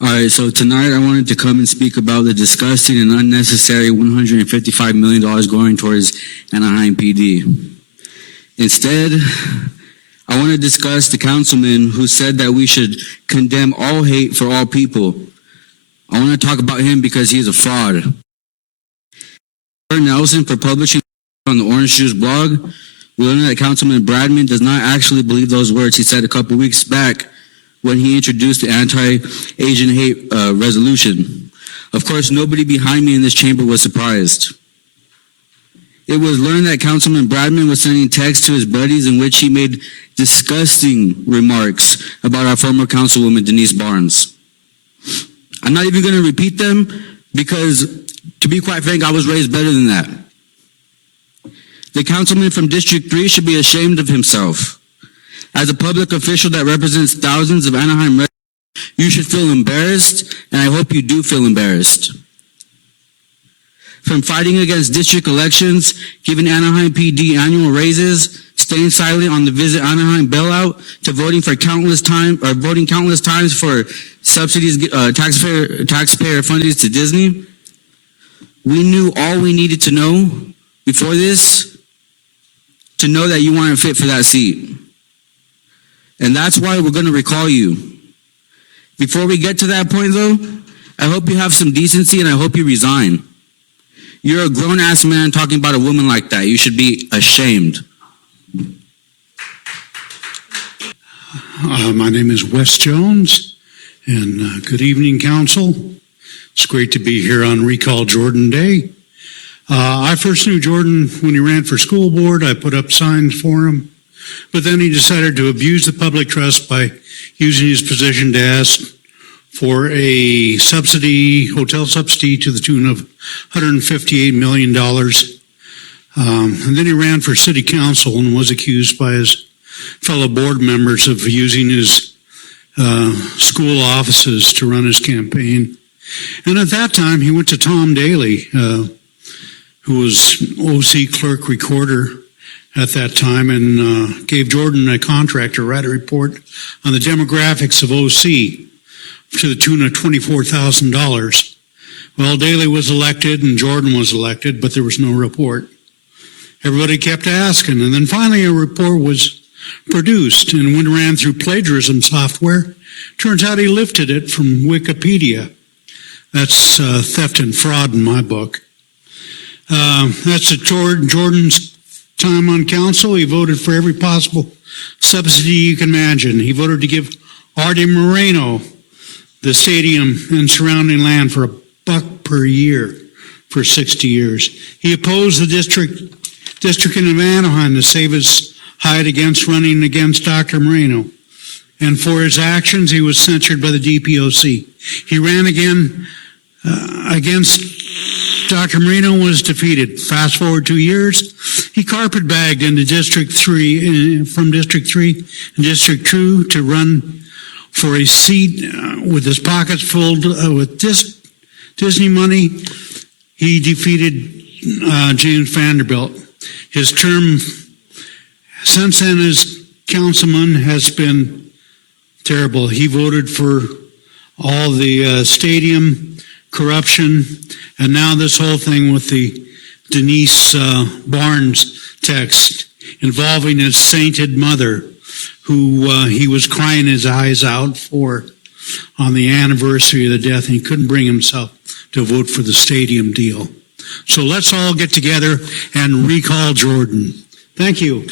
All right, so tonight I wanted to come and speak about the disgusting and unnecessary $155 million going towards Anaheim PD. Instead, I want to discuss the councilman who said that we should condemn all hate for all people. I want to talk about him because he's a fraud. Nelson, for publishing on the Orange Juice blog, we learned that Councilman Brandman does not actually believe those words he said a couple weeks back when he introduced the anti-Asian hate resolution. Of course, nobody behind me in this chamber was surprised. It was learned that Councilman Brandman was sending texts to his buddies in which he made disgusting remarks about our former councilwoman, Denise Barnes. I'm not even going to repeat them because, to be quite frank, I was raised better than that. The councilman from District 3 should be ashamed of himself. As a public official that represents thousands of Anaheim residents, you should feel embarrassed, and I hope you do feel embarrassed. From fighting against district elections, giving Anaheim PD annual raises, staying silent on the Visit Anaheim bailout, to voting countless times for subsidies, taxpayer fundings to Disney, we knew all we needed to know before this to know that you weren't fit for that seat. And that's why we're going to recall you. Before we get to that point, though, I hope you have some decency and I hope you resign. You're a grown-ass man talking about a woman like that. You should be ashamed. My name is Wes Jones, and good evening, Council. It's great to be here on Recall Jordan Day. I first knew Jordan when he ran for school board. I put up signs for him. But then he decided to abuse the public trust by using his position to ask for a hotel subsidy to the tune of $158 million. And then he ran for city council and was accused by his fellow board members of using his school offices to run his campaign. And at that time, he went to Tom Daly, who was OC clerk recorder at that time, and gave Jordan a contract to write a report on the demographics of OC to the tune of $24,000. Well, Daly was elected and Jordan was elected, but there was no report. Everybody kept asking, and then finally a report was produced, and when it ran through plagiarism software, turns out he lifted it from Wikipedia. That's theft and fraud in my book. That's at Jordan's time on council. He voted for every possible subsidy you can imagine. He voted to give Artie Moreno the stadium and surrounding land for $1 per year for 60 years. He opposed the district in Anaheim to save his hide against running against Dr. Moreno. And for his actions, he was censured by the DPOC. He ran again against Dr. Moreno, was defeated. Fast forward 2 years, he carpetbagged into District 3, from District 3 and District 2 to run for a seat with his pockets filled with Disney money. He defeated James Vanderbilt. His term since then as councilman has been terrible. He voted for all the stadium corruption, and now this whole thing with the Denise Barnes text involving his sainted mother, who he was crying his eyes out for on the anniversary of the death, and he couldn't bring himself to vote for the stadium deal. So let's all get together and recall Jordan. Thank you.